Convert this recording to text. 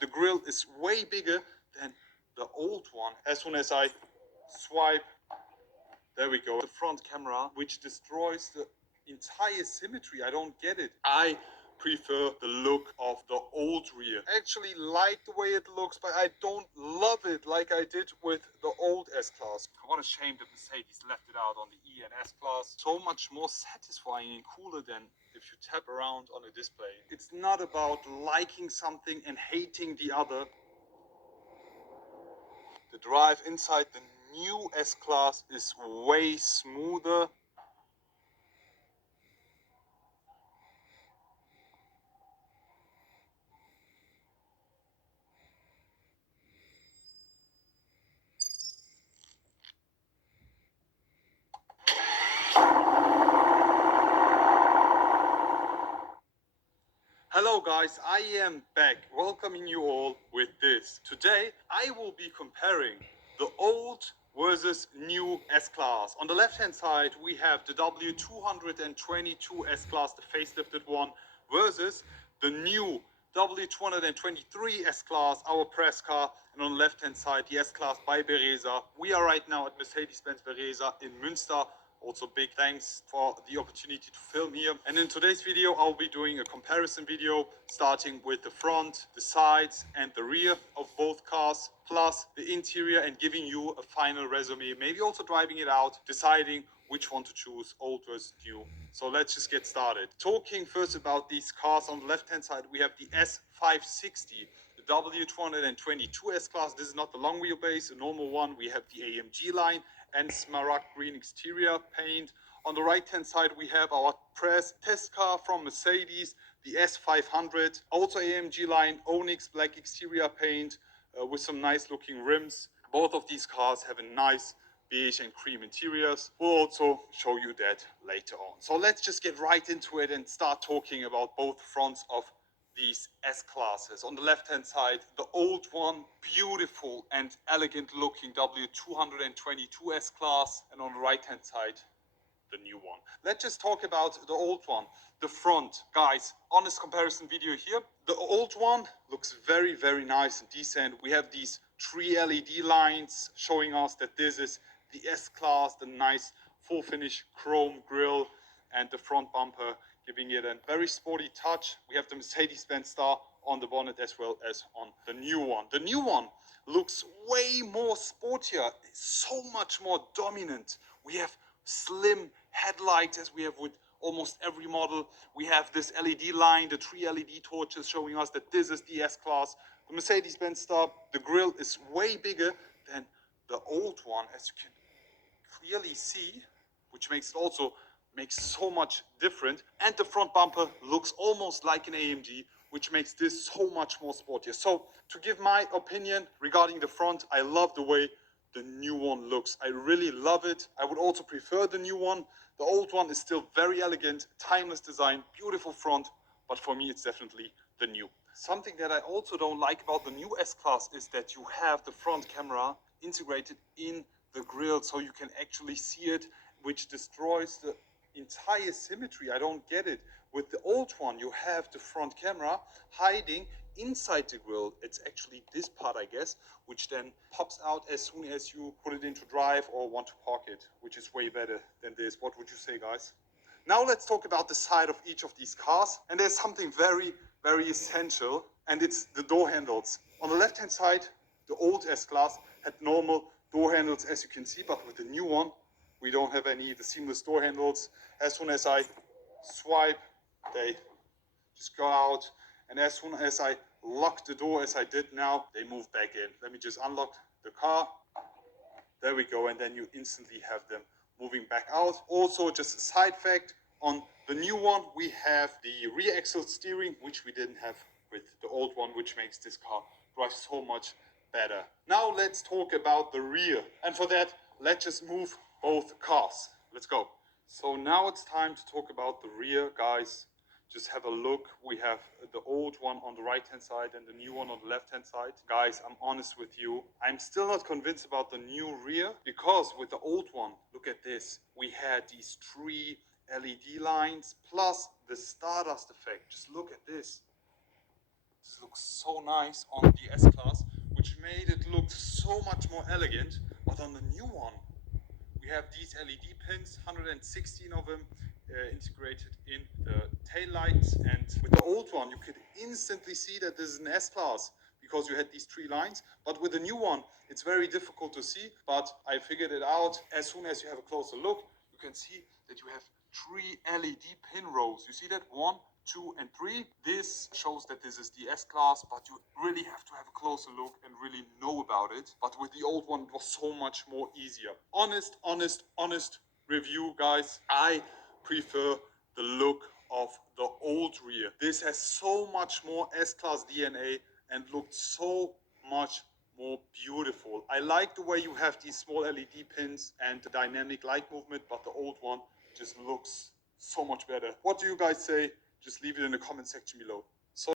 the grille is way bigger than the old one. As soon as I swipe, there we go. The front camera, which destroys the entire symmetry. I don't get it. I prefer the look of the old rear. I actually like the way it looks, but I don't love it like I did with the old S-Class. What a shame that Mercedes left it out on the E and S-Class. So much more satisfying and cooler than if you tap around on a display. It's not about liking something and hating the other. The drive inside the new S-Class is way smoother. Hello guys, I am back, welcoming you all with this. Today I will be comparing the old versus new S-Class. On the left hand side we have the W222 S-Class, the facelifted one, versus the new W223 S-Class, our press car, and on the left hand side the S-Class by Bereza. We are right now at Mercedes-Benz Bereza in Münster. Also big thanks for the opportunity to film here. And in today's video I'll be doing a comparison video starting with the front, the sides and the rear of both cars, plus the interior, and giving you a final resume, maybe also driving it out, deciding which one to choose, old versus new. So let's just get started. Talking first about these cars, on the left hand side we have the S560, the W222 S-Class. This is not the long wheelbase, a normal one. We have the AMG line and smaragd green exterior paint. On the right hand side we have our press test car from Mercedes, the S500, also AMG line, Onyx black exterior paint with some nice looking rims. Both of these cars have a nice beige and cream interiors. We'll also show you that later on. So let's just get right into it and start talking about both fronts of these S-Classes. On the left hand side, the old one, beautiful and elegant looking W222 S-Class, and on the right hand side, the new one. Let's just talk about the old one. The front, guys, honest comparison video here. The old one looks very, very nice and decent. We have these 3 LED lines showing us that this is the S-Class, the nice full finish chrome grille, and the front bumper giving it a very sporty touch. We have the Mercedes-Benz star on the bonnet as well as on the new one. The new one looks way more sportier, so much more dominant. We have slim headlights as we have with almost every model. We have this LED line, the 3 LED torches showing us that this is the S-Class. The Mercedes-Benz star, the grille is way bigger than the old one, as you can clearly see, which makes it also so much different. And the front bumper looks almost like an AMG, which makes this so much more sportier. So to give my opinion regarding the front, I love the way the new one looks. I really love it. I would also prefer the new one. The old one is still very elegant, timeless design, beautiful front, but for me it's definitely the new. Something that I also don't like about the new S-Class is that you have the front camera integrated in the grille, so you can actually see it, which destroys the entire symmetry. I don't get it. With the old one you have the front camera hiding inside the grille. It's actually this part, I guess, which then pops out as soon as you put it into drive or want to park it, which is way better than this. What would you say, guys? Now let's talk about the side of each of these cars, and there's something very, very essential, and it's the door handles. On the left hand side, the old S-Class had normal door handles, as you can see, but with the new one we don't have any the seamless door handles. As soon as I swipe, they just go out, and as soon as I lock the door, as I did now, they move back in. Let me just unlock the car. There we go, and then you instantly have them moving back out. Also, just a side fact, on the new one we have the rear axle steering, which we didn't have with the old one, which makes this car drive so much better. Now let's talk about the rear, and for that let's just move both cars. Let's go. So now it's time to talk about the rear, guys. Just have a look. We have the old one on the right hand side and the new one on the left hand side. Guys, I'm honest with you, I'm still not convinced about the new rear, because with the old one, look at this, we had these 3 LED lines plus the Stardust effect. Just look at this. This looks so nice on the S-Class, which made it look so much more elegant. But on the new one, we have these LED pins, 116 of them, integrated in the tail lights. And with the old one, you could instantly see that this is an S-Class because you had these three lines. But with the new one, it's very difficult to see, but I figured it out. As soon as you have a closer look, you can see that you have three LED pin rows. You see that? 1, 2, and 3. This shows that this is the S-Class, but you really have to have a closer look and really know about it. But with the old one, it was so much more easier. Honest review, guys. I prefer the look of the old rear. This has so much more S-Class DNA and looked so much more beautiful. I like the way you have these small LED pins and the dynamic light movement, but the old one just looks so much better. What do you guys say? Just leave it in the comment section below.